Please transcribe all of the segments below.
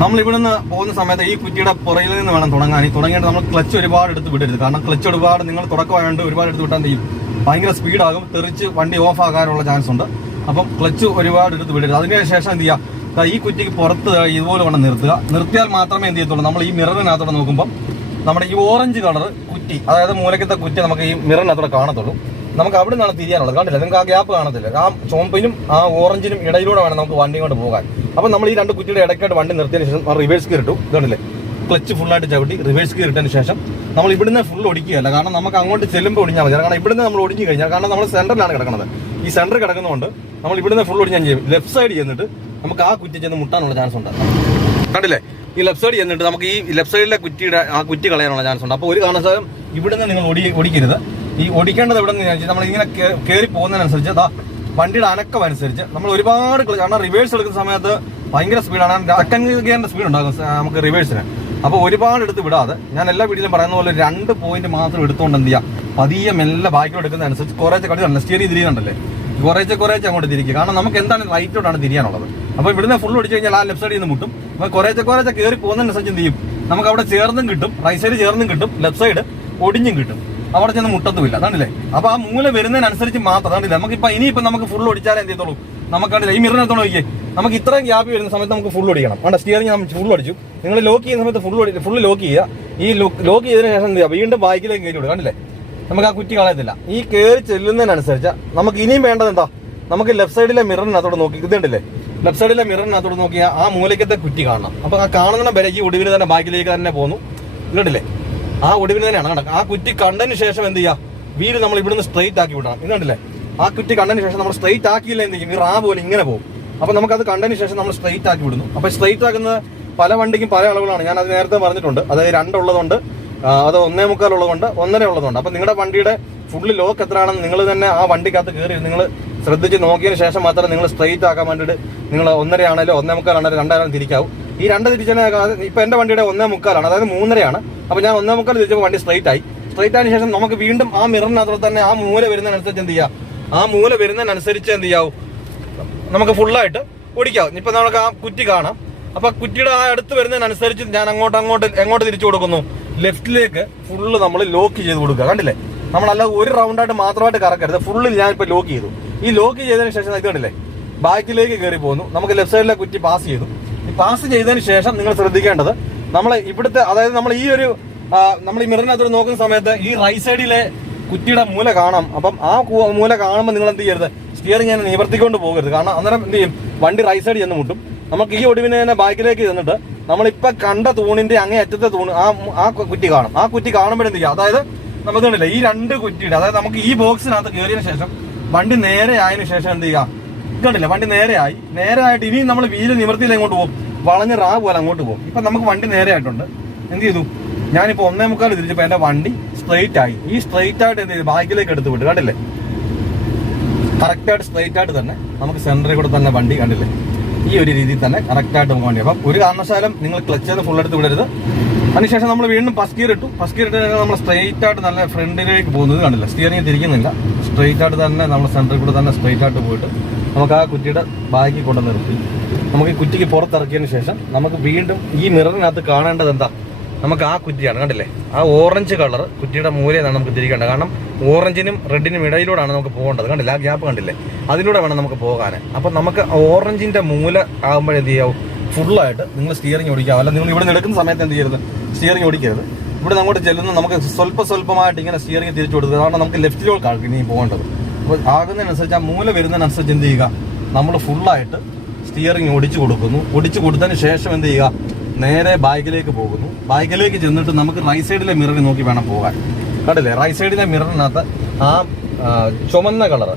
നമ്മൾ ഇവിടുന്ന് പോകുന്ന സമയത്ത് ഈ കുറ്റിയുടെ പുറയിൽ നിന്ന് വേണം തുടങ്ങാൻ. തുടങ്ങിയിട്ട് നമ്മൾ ക്ലച്ച് ഒരുപാട് എടുത്ത് വിടരുത്. കാരണം ക്ലച്ച് ഒരുപാട് നിങ്ങൾ തുടക്കമായതുകൊണ്ട് ഒരുപാട് എടുത്ത് വിട്ടാൽ ചെയ്യും ഭയങ്കര സ്പീഡാകും, തെറിച്ച് വണ്ടി ഓഫ് ആകാനുള്ള ചാൻസ് ഉണ്ട്. അപ്പം ക്ലച്ച് ഒരുപാട് എടുത്ത് വിടരുത്. അതിനുശേഷം എന്ത് ചെയ്യുക, ഈ കുറ്റിക്ക് പുറത്ത് ഇതുപോലെ വേണം നിർത്തിയാൽ മാത്രമേ എന്ത് ചെയ്യത്തുള്ളൂ. നമ്മൾ ഈ മിററിനകത്തോടെ നോക്കുമ്പോൾ നമ്മുടെ ഈ ഓറഞ്ച് കളർ കുറ്റി, അതായത് മൂലക്കത്തെ കുറ്റി നമുക്ക് ഈ മിററിനകത്തോടെ കാണത്തുള്ളൂ. നമുക്ക് അവിടെ നിന്നാണ് തിരിയാനുള്ളത്. കണ്ടില്ല, നിങ്ങൾക്ക് ആ ഗ്യാപ്പ് കാണത്തില്ല. ആ ചുവപ്പിനും ആ ഓറഞ്ചിനും ഇടയിലൂടെ വേണം നമുക്ക് വണ്ടി കൊണ്ട് പോകാൻ. അപ്പം നമ്മൾ ഈ രണ്ട് കുറ്റിയുടെ ഇടയ്ക്കായിട്ട് വണ്ടി നിർത്തിയതിന് ശേഷം റിവേഴ്സ് ഗിയർ ഇട്ടു. ഇതുണ്ടല്ലേ, ക്ലച്ച് ഫുള്ളായിട്ട് ചവിട്ടി റിവേഴ്സ് ഗിയർ ഇട്ടതിന് ശേഷം നമ്മൾ ഇവിടുന്ന് ഫുൾ ഒടിക്കുകയല്ല. കാരണം നമുക്ക് അങ്ങോട്ട് ചെല്ലുമ്പോൾ ഒടിഞ്ഞാൽ മതി. കാരണം ഇവിടുന്ന് നമ്മൾ ഒടിഞ്ഞു കഴിഞ്ഞാൽ, കാരണം നമ്മൾ സെൻറ്ററിലാണ് കിടക്കുന്നത്. ഈ സെൻറ്റർ കിടക്കുന്നതുകൊണ്ട് നമ്മൾ ഇവിടുന്ന് ഫുൾ ഒടിഞ്ഞാൽ ചെയ്യും. ലെഫ്റ്റ് സൈഡ് ചെന്നിട്ട് നമുക്ക് ആ കുറ്റി ചെന്ന് മുട്ടാനുള്ള ചാൻസ് ഉണ്ട്. കണ്ടില്ലേ, ഈ ലെഫ്റ്റ് സൈഡ് ചെന്നിട്ട് നമുക്ക് ഈ ലെഫ്റ്റ് സൈഡിലെ കുറ്റിയുടെ ആ കുറ്റി കളയാനുള്ള ചാൻസ് ഉണ്ട്. അപ്പോൾ ഒരു കാരണവശാലും ഇവിടുന്ന് നിങ്ങൾ ഒടിക്കരുത്. ഈ ഒടിക്കേണ്ടത് എവിടെ നിന്ന് വെച്ചാൽ നമ്മൾ ഇങ്ങനെ കയറി പോകുന്നതിനനുസരിച്ച് വണ്ടിയുടെ അനക്കം അനുസരിച്ച് നമ്മൾ ഒരുപാട്, കാരണം റിവേഴ്സ് എടുക്കുന്ന സമയത്ത് ഭയങ്കര സ്പീഡാണ്. സെക്കൻഡ് ഗിയറിന്റെ സ്പീഡ് ഉണ്ടാകും നമുക്ക് റിവേഴ്സിന്. അപ്പോൾ ഒരുപാട് എടുത്ത് വിടാതെ, ഞാൻ എല്ലാ വീട്ടിലും പറയുന്ന പോലെ 2 പോയിന്റ് മാത്രം എടുത്തുകൊണ്ട് എന്ത് ചെയ്യാം, പതിയെ മെല്ലെ ബാക്കിലോട്ട് എടുക്കുന്നതനുസരിച്ച് കുറേശ്ശെ കടിയുണ്ടല്ലോ, സ്റ്റിയറിംഗ് തിരിയുന്നുണ്ടല്ലേ, കുറേശ്ശെ അങ്ങോട്ട് തിരിക്കുക. കാരണം നമുക്ക് എന്താണ് റൈറ്റോട്ടാണ് തിരിയാനുള്ളത്. അപ്പോൾ ഇവിടുന്ന് ഫുൾ ഒടിച്ചു കഴിഞ്ഞാൽ ആ ലെഫ്റ്റ് സൈഡിൽ നിന്ന് മുട്ടും. അപ്പോൾ കുറേശ്ശെ കയറി പോകുന്നതനുസരിച്ച് എന്ത് ചെയ്യും, നമുക്ക് അവിടെ ചേർന്നും കിട്ടും, റൈറ്റ് സൈഡ് ചേർന്നും കിട്ടും, ലെഫ്റ്റ് സൈഡ് ഒടിഞ്ഞും കിട്ടും. അവിടെ ചെന്ന് മുട്ടത്തുമില്ല. കണ്ടില്ലേ, അപ്പൊ ആ മൂല വരുന്നതിനനുസരിച്ച് മാത്രം. കണ്ടില്ല, നമുക്കിപ്പോൾ ഇനിയിപ്പോൾ നമുക്ക് ഫുൾ ഒടിച്ചാലേ എന്ത് ചെയ്തോളൂ, നമുക്ക് കണ്ടില്ല ഈ മിററിനകത്തോളം നോക്കിയേ, നമുക്ക് ഇത്രയും ഗ്യാപ്പ് വരുന്ന സമയത്ത് നമുക്ക് ഫുൾ ഒടിക്കണം. അവിടെ സ്റ്റിയറിംഗ് നമ്മൾ ഫുൾ അടിച്ചു. നിങ്ങൾ ലോക്ക് ചെയ്യുന്ന സമയത്ത് ഫുൾ ലോക്ക് ചെയ്യുക. ഈ ലോക്ക് ചെയ്തതിനു ശേഷം എന്ത് ചെയ്യുക, വീണ്ടും ബൈക്കിലേക്ക് കയറ്റി വിടുക. കണ്ടില്ലേ, നമുക്ക് ആ കുറ്റി കളയത്തില്ല. ഈ കയറി ചെല്ലുന്നതിനനുസരിച്ച് നമുക്ക് ഇനിയും വേണ്ടത് എന്താ, നമുക്ക് ലെഫ്റ്റ് സൈഡിലെ മിററിനകത്തോട് നോക്കി, ഇതുണ്ടല്ലേ, ലെഫ്റ്റ് സൈഡിലെ മിററിനകത്തോട് നോക്കിയാൽ ആ മൂലക്കത്തെ കുറ്റി കാണണം. അപ്പൊ ആ കാണുന്ന വരെ ഈ ഒടുവിൽ തന്നെ ബാക്കിലേക്ക് തന്നെ പോന്നു. ഇതുണ്ടല്ലേ, ആ ഒടുവിൽ തന്നെയാണ് കണ്ടത്. ആ കുറ്റി കണ്ടതിന് ശേഷം എന്ത് ചെയ്യുക, വീട് നമ്മൾ ഇവിടുന്ന് സ്ട്രെയിറ്റ് ആക്കി വിടണം. ഇതുണ്ടല്ലേ, ആ കുറ്റി കണ്ടതിന് ശേഷം നമ്മൾ സ്ട്രെയിറ്റ് ആക്കിയില്ല എന്ത് ചെയ്യും, ഈ റാ പോലെ ഇങ്ങനെ പോകും. അപ്പൊ നമുക്കത് കണ്ടതിന് ശേഷം നമ്മൾ സ്ട്രെയിറ്റ് ആക്കി വിടുന്നു. അപ്പൊ സ്ട്രെയിറ്റ് ആക്കുന്നത് പല വണ്ടിക്കും പല അളവുകളാണ്. ഞാൻ അത് നേരത്തെ പറഞ്ഞിട്ടുണ്ട്. അതായത് 2 ഉള്ളതുകൊണ്ട്, അത് 1.25 ഉള്ളതുകൊണ്ട്, 1.5 ഉള്ളതുകൊണ്ട്. അപ്പൊ നിങ്ങളുടെ വണ്ടിയുടെ ഫുള്ള് ലോക്ക് എത്രയാണെന്ന് നിങ്ങൾ തന്നെ ആ വണ്ടിക്കകത്ത് കയറി നിങ്ങൾ ശ്രദ്ധിച്ച് നോക്കിയതിന് ശേഷം മാത്രമേ നിങ്ങൾ സ്ട്രെയിറ്റ് ആക്കാൻ വേണ്ടിയിട്ട് നിങ്ങൾ 1.5 ആണല്ലോ 1.25 ആണല്ലോ 2 ആണല്ലോ തിരിക്കാവും. ഈ 2 തിരിച്ചാൽ ഇപ്പൊ എന്റെ വണ്ടിയുടെ 1.25 അതായത് 3.5. അപ്പൊ ഞാൻ 1.25 തിരിച്ചപ്പോൾ വണ്ടി സ്ട്രെയിറ്റ് ആയതിനു ശേഷം നമുക്ക് വീണ്ടും ആ മിററിനകത്ത് തന്നെ ആ മൂല വരുന്നതിനനുസരിച്ച് എന്ത് ചെയ്യാം, ആ മൂല വരുന്നതിനനുസരിച്ച് എന്ത് ചെയ്യാവും, നമുക്ക് ഫുള്ളായിട്ട് ഓടിക്കാവും. ഇപ്പൊ നമുക്ക് ആ കുറ്റി കാണാം. അപ്പൊ കുറ്റിയുടെ ആ അടുത്ത് വരുന്നതിനനുസരിച്ച് ഞാൻ എങ്ങോട്ട് തിരിച്ചു കൊടുക്കുന്നു, ലെഫ്റ്റിലേക്ക് ഫുള്ള് നമ്മൾ ലോക്ക് ചെയ്ത് കൊടുക്കുക. കണ്ടില്ലേ, നമ്മളല്ല ഒരു റൗണ്ടായിട്ട് മാത്രമായിട്ട് കറക്കരുത്, ഫുള്ളിൽ ഞാനിപ്പോൾ ലോക്ക് ചെയ്തു. ഈ ലോക്ക് ചെയ്തതിന് ശേഷം ഇത് കണ്ടില്ലേ, ബാക്കിലേക്ക് കയറി പോകുന്നു. നമുക്ക് ലെഫ്റ്റ് സൈഡിലെ കുറ്റി പാസ് ചെയ്തു. ഈ പാസ് ചെയ്തതിന് ശേഷം നിങ്ങൾ ശ്രദ്ധിക്കേണ്ടത്, നമ്മൾ ഇവിടുത്തെ, അതായത് നമ്മൾ ഈ മിററിനകത്തോട് നോക്കുന്ന സമയത്ത് ഈ റൈറ്റ് സൈഡിലെ കുറ്റിയുടെ മൂല കാണാം. അപ്പം ആ മൂല കാണുമ്പോൾ നിങ്ങൾ എന്ത് ചെയ്യരുത്, സ്റ്റിയറിംഗ് ഞാൻ നിവർത്തിക്കൊണ്ട് പോകരുത്. കാരണം അന്നേരം എന്ത് ചെയ്യും, വണ്ടി റൈറ്റ് സൈഡ് ചെന്ന് മുട്ടും. നമുക്ക് ഈ ഒടുവിനെ തന്നെ ബാക്കിലേക്ക് ചെന്നിട്ട് നമ്മളിപ്പോൾ കണ്ട തൂണിന്റെ അങ്ങേ അറ്റത്തെ തൂണ് ആ കുറ്റി കാണും. ആ കുറ്റി കാണുമ്പോഴെന്ത് ചെയ്യുക, അതായത് നമുക്ക് കണ്ടില്ല ഈ 2 കുറ്റിയുടെ, അതായത് നമുക്ക് ഈ ബോക്സിനകത്ത് കയറിയതിനു ശേഷം വണ്ടി നേരെ ആയതിനു ശേഷം എന്ത് ചെയ്യുക, കണ്ടില്ല വണ്ടി നേരെയായിട്ട് ഇനിയും നമ്മൾ വീല് നിവർത്തിയിൽ എങ്ങോട്ട് പോകും, വളഞ്ഞ് റാ പോലെ അങ്ങോട്ട് പോകും. ഇപ്പം നമുക്ക് വണ്ടി നേരെ ആയിട്ടുണ്ട്. എന്ത് ചെയ്തു, ഞാനിപ്പോൾ 1.25 തിരിച്ചപ്പോൾ എൻ്റെ വണ്ടി സ്ട്രെയിറ്റ് ആയി. ഈ സ്ട്രെയിറ്റ് ആയിട്ട് എന്ത് ചെയ്തു, ബാക്കിലേക്ക് എടുത്ത് വിട്ടു. കണ്ടില്ലേ, കറക്റ്റായിട്ട് സ്ട്രെയിറ്റ് ആയിട്ട് തന്നെ നമുക്ക് സെൻറ്ററിൽ കൂടെ തന്നെ വണ്ടി, കണ്ടില്ലേ, ഈ ഒരു രീതിയിൽ തന്നെ കറക്റ്റായിട്ട് നമുക്ക് വണ്ടി. അപ്പം ഒരു കാരണവശാലും നിങ്ങൾ ക്ലച്ച് ഫുൾ എടുത്ത് വിടരുത്. അതിനുശേഷം നമ്മൾ വീണ്ടും ഫസ്റ്റ് ഗിയർ ഇട്ടു. ഫസ്റ്റ് ഗിയർ ഇട്ട് നമ്മൾ സ്ട്രെയിറ്റ് ആയിട്ട് നല്ല ഫ്രണ്ടിലേക്ക് പോകുന്നത് കണ്ടില്ല, സ്റ്റിയറിംഗ് തിരിക്കുന്നില്ല, സ്ട്രെയിറ്റ് ആയിട്ട് തന്നെ നമ്മൾ സെൻറ്ററിൽ കൂടെ തന്നെ സ്ട്രെയിറ്റ് ആയിട്ട് പോയിട്ട് നമുക്ക് ആ കുറ്റിയുടെ ബാക്കി കൊണ്ട് നിർത്തി നമുക്ക് ഈ കുറ്റിക്ക് പുറത്തിറക്കിയതിന് ശേഷം നമുക്ക് വീണ്ടും ഈ മിററിനകത്ത് കാണേണ്ടത് എന്താ, നമുക്ക് ആ കുറ്റിയാണ്. കണ്ടില്ലേ, ആ ഓറഞ്ച് കളർ കുറ്റിയുടെ മൂലയാണ് നമുക്ക് തിരിക്കേണ്ടത്. കാരണം ഓറഞ്ചിനും റെഡിനും ഇടയിലൂടെയാണ് നമുക്ക് പോകേണ്ടത്. കണ്ടില്ല, ആ ഗ്യാപ്പ് കണ്ടില്ലേ, അതിലൂടെ വേണം നമുക്ക് പോകാൻ. അപ്പം നമുക്ക് ഓറഞ്ചിന്റെ മൂല ആകുമ്പോഴെന്ത് ചെയ്യാവും, ഫുള്ളായിട്ട് നിങ്ങൾ സ്റ്റിയറിംഗ് ഓടിക്കുക. അല്ല, നിങ്ങൾ ഇവിടെ നിന്ന് എടുക്കുന്ന സമയത്ത് എന്ത് ചെയ്യരുത്, സ്റ്റിയറിംഗ് ഓടിക്കരുത്. ഇവിടെ അങ്ങോട്ട് ചെല്ലുന്ന നമുക്ക് സ്വല്പമായിട്ട് ഇങ്ങനെ സ്റ്റിയറിംഗ് തിരിച്ചു കൊടുക്കുക. കാരണം നമുക്ക് ലെഫ്റ്റിലോട്ടാണ് ഇനി പോകേണ്ടത്. അപ്പോൾ ആകുന്നതിനനുസരിച്ച് ആ മൂല വരുന്നതിനനുസരിച്ച് എന്ത് ചെയ്യുക, നമ്മൾ ഫുള്ളായിട്ട് സ്റ്റിയറിംഗ് ഒടിച്ചു കൊടുത്തതിന് ശേഷം എന്ത് ചെയ്യുക, നേരെ ബാക്കിലേക്ക് പോകുന്നു. ബാക്കിലേക്ക് ചെന്നിട്ട് നമുക്ക് റൈറ്റ് സൈഡിലെ മിററിൽ നോക്കി വേണം പോകാൻ. കണ്ടില്ലേ, റൈറ്റ് സൈഡിലെ മിററിനകത്ത് ആ ചുമന്ന കളർ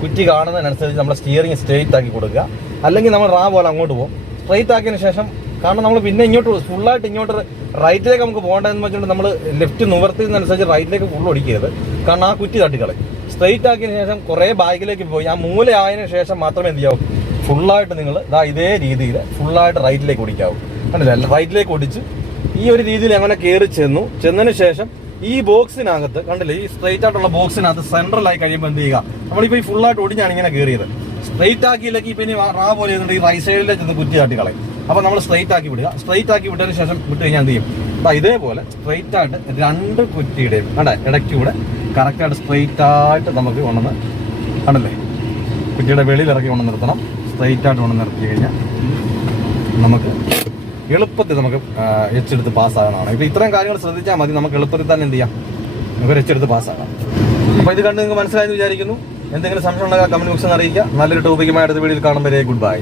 കുറ്റി കാണുന്നതിനനുസരിച്ച് നമ്മൾ സ്റ്റിയറിംഗ് സ്ട്രെയിറ്റ് ആക്കി കൊടുക്കുക. അല്ലെങ്കിൽ നമ്മൾ റാ പോലെ അങ്ങോട്ട് പോകും. സ്ട്രെയിറ്റ് ആക്കിയതിന് ശേഷം, കാരണം നമ്മൾ പിന്നെ ഇങ്ങോട്ട് ഫുള്ളായിട്ട് ഇങ്ങോട്ട് റൈറ്റിലേക്ക് നമുക്ക് പോകേണ്ടതെന്ന് വെച്ചുകൊണ്ട് നമ്മൾ ലെഫ്റ്റ് നിവർത്തുന്നതനുസരിച്ച് റൈറ്റിലേക്ക് ഫുൾ ഓടിക്കരുത്. കാരണം ആ കുറ്റി തട്ടിക്കളയും. സ്ട്രെയിറ്റ് ആക്കിയതിന് ശേഷം കുറേ ബാക്കിലേക്ക് പോയി ആ മൂല ആയതിനു ശേഷം മാത്രമേ എന്ത് ചെയ്യാവൂ, ഫുള്ളായിട്ട് നിങ്ങൾ ഇതേ രീതിയിൽ ഫുള്ളായിട്ട് റൈറ്റിലേക്ക് ഓടിക്കാവൂ. കണ്ടില്ല, റൈറ്റിലേക്ക് ഓടിച്ച് ഈ ഒരു രീതിയിൽ അങ്ങനെ കയറി ചെന്നതിന് ശേഷം ഈ ബോക്സിനകത്ത് കണ്ടില്ലേ, ഈ സ്ട്രെയിറ്റ് ആയിട്ടുള്ള ബോക്സിനകത്ത് സെൻട്രലായി കഴിയുമ്പോൾ എന്ത് ചെയ്യുക, നമ്മളിപ്പോൾ ഈ ഫുള്ളായിട്ട് ഓടിച്ചാണ് ഇങ്ങനെ കയറിയത്. സ്ട്രെയിറ്റ് ആക്കിയില്ലെങ്കിൽ ഇപ്പം ഇനി റാ പോലെ ഈ റൈറ്റ് സൈഡിലേക്ക് ചെന്ന് കുറ്റി കാട്ടി കളയും. അപ്പോൾ നമ്മൾ സ്ട്രൈറ്റ് ആക്കി വിടുക. സ്ട്രൈറ്റ് ആക്കി വിട്ടതിന് ശേഷം വിട്ട് കഴിഞ്ഞാൽ എന്ത് ചെയ്യും? ഇതേപോലെ സ്ട്രൈറ്റ് ആയിട്ട് 2 കുറ്റിയുടെയും ഇടയ്ക്കൂടെ കറക്റ്റായിട്ട് സ്ട്രൈറ്റ് ആയിട്ട് നമുക്ക് കൊണ്ടുവന്ന് ആണല്ലേ കുറ്റിയുടെ വെളിയിൽ ഇറക്കി കൊണ്ട് നിർത്തണം. സ്ട്രൈറ്റ് ആയിട്ട് കൊണ്ട് നിർത്തി കഴിഞ്ഞാൽ നമുക്ക് എളുപ്പത്തിൽ നമുക്ക് എച്ചെടുത്ത് പാസ്സാകണമാണ്. ഇപ്പോൾ ഇത്രയും കാര്യങ്ങൾ ശ്രദ്ധിച്ചാൽ മതി, നമുക്ക് എളുപ്പത്തിൽ തന്നെ എന്ത് ചെയ്യാം, നമുക്ക് എച്ചെടുത്ത് പാസ്സാകാം. അപ്പോൾ ഇത് കണ്ട് നിങ്ങൾക്ക് മനസ്സിലായെന്ന് വിചാരിക്കുന്നു. എന്തെങ്കിലും സംശയം ഉണ്ടെങ്കിൽ കമന്റ് ബോക്സിൽ അറിയിക്കുക. നല്ലൊരു ടോപ്പിക്കുമായി അടുത്ത വീഡിയോയിൽ കാണുമ്പോൾ ഗുഡ് ബൈ.